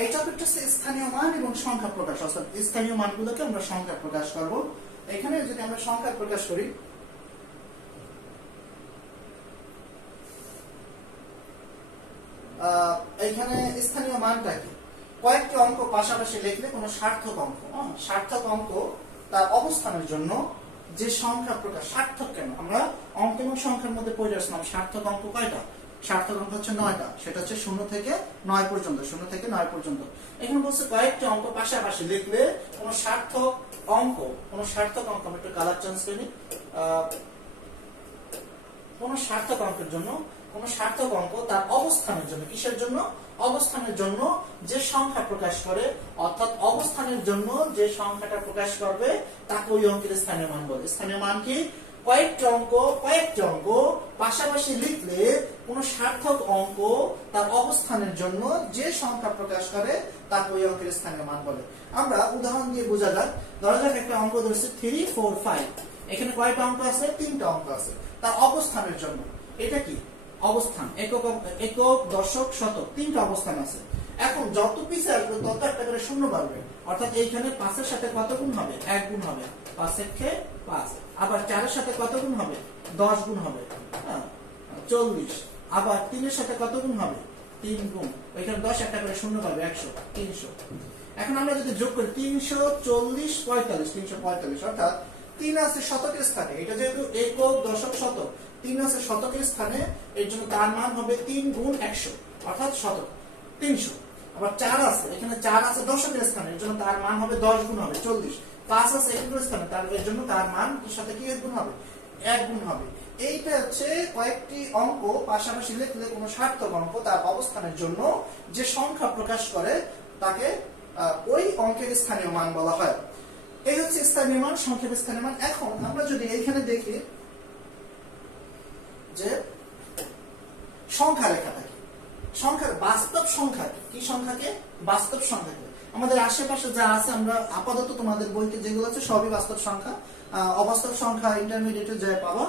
এই টপিকটা হচ্ছে স্থানীয় মান এবং সংখ্যা প্রকাশ, অর্থাৎ স্থানীয় মানগুলোকে আমরা সংখ্যা প্রকাশ করব। এখানে যদি আমরা সংখ্যা প্রকাশ করি, এখানে স্থানীয় মানটা কি, কয়েকটি অঙ্ক পাশাপাশি লিখলে কোনো সার্থক অঙ্ক, সার্থক অঙ্ক তার অবস্থানের জন্য যে সংখ্যা প্রকাশ, সার্থক কেন, আমরা অঙ্ক এবং সংখ্যার মধ্যে পড়ে আসলাম সার্থক অঙ্ক কয়টা, সার্থক অঙ্ক হচ্ছে 9টা, সেটা হচ্ছে 0 থেকে 9 পর্যন্ত, 0 থেকে 9 পর্যন্ত। এখানে বলছে কয়েকটি অঙ্ক পাশাপাশি লিখলে কোনো সার্থক অঙ্ক, কোনো সার্থক অঙ্ক, আমি একটু কালার চেঞ্জ করি, কোন সার্থক অঙ্কের জন্য, কোন সার্থক অঙ্ক তার অবস্থানের জন্য, কিসের জন্য, অবস্থানের জন্য যে সংখ্যা প্রকাশ করে, অর্থাৎ অবস্থানের জন্য যে সংখ্যাটা প্রকাশ করবে তাকে ওই অঙ্কের স্থানীয় মান বলে। স্থানীয় মান কি, কয়েকটি অঙ্ক পাশাপাশি লিখলে কোন সার্থক অঙ্ক তার অবস্থানের জন্য যে সংখ্যা প্রকাশ করে তাকে ওই অঙ্কের স্থানীয় মান বলে। আমরা উদাহরণ দিয়ে বোঝা যাক, ধরা যাক একটা অঙ্ক ধরছি 3, 4, 5, এখানে কয়টা অঙ্ক আছে, 3টা অঙ্ক আছে, তার অবস্থানের জন্য, এটা কি অবস্থান, একক দশক শতক, 3টা অবস্থান আছে। এখন যত পিছে আসবে তত একটা করে শূন্য বাড়বে, অর্থাৎ এইখানে 5 এর সাথে কত গুণ হবে, 1 গুণ হবে, 5 এর ক্ষে 5, আবার 4 এর সাথে কত গুণ হবে, 10 গুণ হবে, 40, আবার 3 এর সাথে কত গুণ হবে, 3 গুণ, ওইখানে 10 একটা করে শূন্য পাবে, 100, 300। এখন আমরা যদি যোগ করি 340, 45, 345, অর্থাৎ 3 আছে শতকের স্থানে, এটা যেহেতু একক দশক শতক, 3 আছে শতকের স্থানে, এর জন্য তার মান হবে 3 গুণ 100, অর্থাৎ শতক 300। আবার 4 আছে, এখানে 4 আছে দশকের স্থানে, এর জন্য তার মান হবে 10 গুণ হবে 40। 5 আছে এককের স্থানে, তার এর জন্য তার মান এর সাথে কি গুণ হবে, 1 গুণ হবে। এইটা হচ্ছে কয়েকটি অঙ্ক পাশাপাশি লিখলে কোনো সার্থক অঙ্ক তার অবস্থানের জন্য যে সংখ্যা প্রকাশ করে তাকে ওই অঙ্কের স্থানীয় মান বলা হয়। এই হচ্ছে স্থানীয় মান, সংক্ষেপে স্থানীয় মান। এখন আমরা যদি এইখানে দেখি যে সংখ্যা লেখাটা কি, সংখ্যার বাস্তব সংখ্যা কি, সংখ্যাকে বাস্তব সংখ্যাকে আমাদের আশেপাশে যা আছে, আমরা আপাতত তোমাদের বইতে যেগুলো আছে সবই বাস্তব সংখ্যা, অবাস্তব সংখ্যা ইন্টারমিডিয়েটে যা পাবা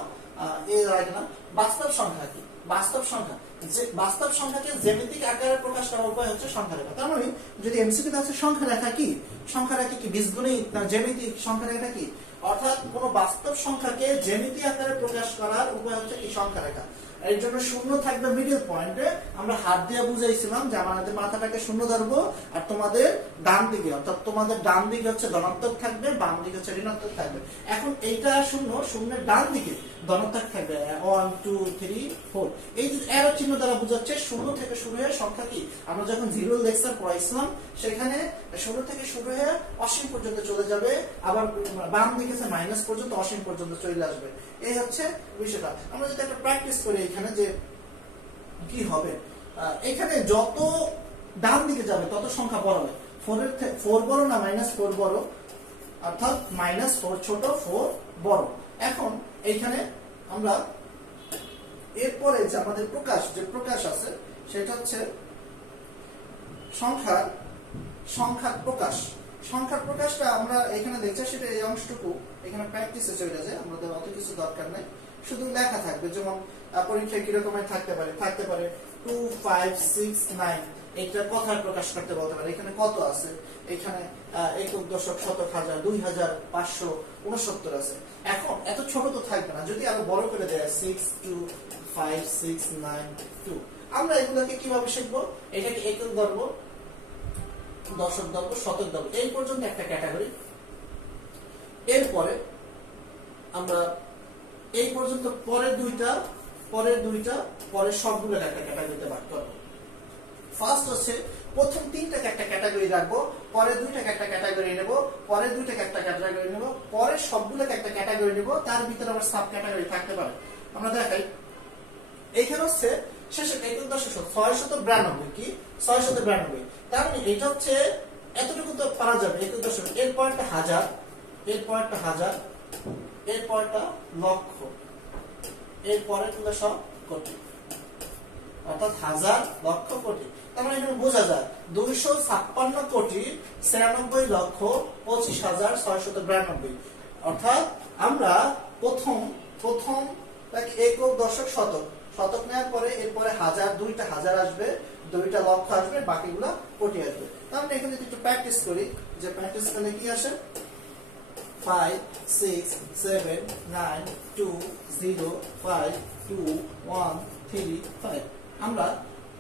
এর আগে না। বাস্তব সংখ্যা কি, বাস্তব সংখ্যা, যে বাস্তব সংখ্যাকে জ্যামিতিক আকারে প্রকাশ করার উপায় হচ্ছে সংখ্যা রেখা। তার মানে যদি এমসিকিউ আছে সংখ্যা রেখা কি, সংখ্যা রেখা কি বীজগণিত না জ্যামিতিক, সংখ্যা রেখা কি, অর্থাৎ কোন বাস্তব সংখ্যাকে জ্যামিতি আকারে প্রকাশ করার উপায় হচ্ছে কি সংখ্যা রেখা। এর জন্য শূন্য থাকবে মিডল পয়েন্টে, আমরা হাত দিয়ে বুঝাইছিলাম যে আমাদের মাথাটাকে শূন্য ধরবো, আর তোমাদের ডান দিকে, অর্থাৎ তোমাদের ডান দিকে হচ্ছে ধনাত্মক থাকবে, বাম দিকে হচ্ছে ঋণাত্মক থাকবে। এখন এইটা শূন্য, শূন্যের ডান দিকে ধনাত্মক থাকবে 1, 2, 3, 4, এই যে অ্যারো চিহ্ন দ্বারা বোঝাচ্ছে শূন্য থেকে শুরু হয়ে সংখ্যা কি, আমরা যখন জিরো লেকচার পড়াইছিলাম সেখানে শূন্য থেকে শুরু হয়ে অসীম পর্যন্ত চলে যাবে, আবার বাম দিকে মাইনাস পর্যন্ত অসীম পর্যন্ত চলে আসবে। এই হচ্ছে বিষয়টা। আমরা যদি একটা প্র্যাকটিস করি এখানে যে কি হবে, এখানে যত ডান দিকে যাবে তত সংখ্যা বড় হবে, 4 বড় না -4 বড়, অর্থাৎ -4 ছোট, 4 বড়। এখন এইখানে আমরা এরপরে যে আমাদের প্রকাশ আছে সেটা হচ্ছে সংখ্যার প্রকাশ। সংখ্যার প্রকাশটা আমরা এখানে দেখছি, সেটা এই অংশটুকু এখানে প্র্যাকটিসে চলে যায়, আমাদের অত কিছু দরকার নেই, শুধু লেখা থাকবে। যেমন পরীক্ষায় কিরকমের থাকতে পারে 2, 5, 6, 9, এটা কথার প্রকাশ করতে বলতে পারে। এখানে কত আছে, এখানে একক দশক শতক হাজার 2569 আছে। এখন এত ছোট তো থাকবে না, যদি আরো বড় করে দেয় 6, 2, 5, 6, 9, 2, আমরা এগুলোকে কিভাবে শিখবো, এটাকে একক ধরবো, দশক ধরবো, শতক ধরবো, এই পর্যন্ত একটা ক্যাটাগরি। এরপরে আমরা এই পর্যন্ত পরের দুইটা পরে সবগুলো একটা ক্যাটাগরিতে ভাগ করবো। ফার্স্ট হচ্ছে প্রথম 3টাকে একটা ক্যাটাগরি রাখবো, পরের 2টাকে একটা ক্যাটাগরি নেব, পরের 2টাকে একটা ক্যাটাগরি নেব, পরের সবগুলোকে একটা ক্যাটাগরি নেব, তার ভিতরে আবার সাব ক্যাটাগরি থাকতে পারে। আমরা দেখাই, এইখানে হচ্ছে শেষে একক দশক 692 কি 692, তার মানে এটা হচ্ছে এতটুকু তো পারা যাবে একক দশক। এরপর একটা হাজার, এরপর একটা হাজার, এরপর একটা লক্ষ, এরপরের গুলো সব কোটি, অর্থাৎ হাজার, লক্ষ, কোটি। তার মানে এখানে বোঝা যায় 256 কোটি 96 লক্ষ 25,692। অর্থাৎ আমরা প্রথম একক দশক শতক শতক নেওয়ার পরে এরপরে হাজার, দুইটা হাজার আসবে, দুইটা লক্ষ আসবে, বাকিগুলো কোটি আসবে। তার মানে এখানে যদি একটু প্র্যাকটিস করি, যে প্র্যাকটিস করলে কি আসে 5 6 7 9 2 0 5 2 1 3 5। আমরা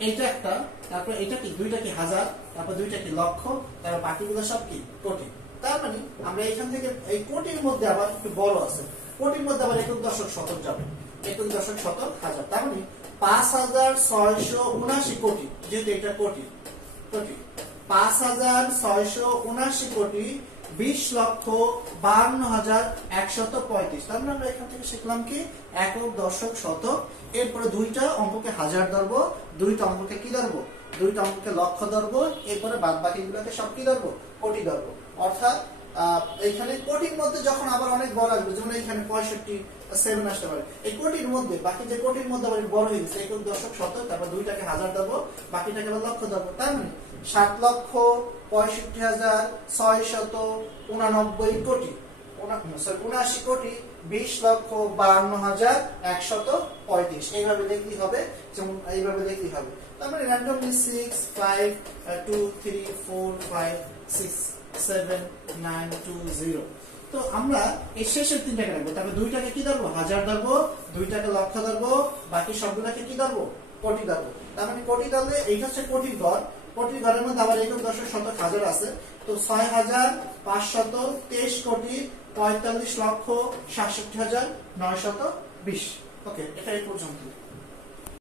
এইটা একটা, তারপর এটা কি দুইটা কি হাজার, তারপর দুইটা কি লক্ষ, তারপর বাকিগুলো সব কি কোটি। তার মানে আমরা এখান থেকে এই কোটির মধ্যে আবার একটু বড় আছে, কোটির মধ্যে আবার একক দশক শতক যাবে, একক দশক শতক হাজার। তার মানে 5679 কোটি, যেহেতু এটা কোটি, কোটি 5679 কোটি 20,52,135। তার মানে আমরা এখান থেকে শিখলাম কি একক দশক শতক, এরপরে দুইটা অঙ্ককে হাজার ধরবো, দুইটা অঙ্ককে কি ধরবো, দুইটা অঙ্ককে লক্ষ ধরবো, এরপরে বাদ বাকিগুলোকে সব কি ধরবো, কোটি ধরবো। অর্থাৎ এইখানে কোটির মধ্যে যখন আবার অনেক বড় আসবে, যেমন এইখানে 65 আসতে পারে, এই কোটির মধ্যে বাকি যে কোটির মধ্যে আবার বড় হয়ে গেছে একক দশক শতক, তারপর দুইটাকে হাজার ধরবো, বাকিটাকে আবার লক্ষ ধরবো। তার মানে 7,65,689 কোটি, 79 কোটি 20,52,135। এইভাবে লিখতে হবে, যেমন এইভাবে লিখতে হবে। তারপরে র্যান্ডমলি 6 5 2 3 4 5 6 7 9 2 0। তো আমরা এই শেষের তিনটাকে রাখবো, তারপরে দুইটাকে কি ধরবো, হাজার ধরবো, দুইটাকে লক্ষ ধরবো, বাকি সবগুলোকে কি ধরবো, কোটি ধরবো। তার মানে কোটি ধরলে এইটা হচ্ছে কোটির ঘর, কোটির ঘরের মধ্যে আবার একক দশক শতক হাজার আছে, তো 6,523 কোটি 45,67,920। ওকে, এটা এই পর্যন্ত।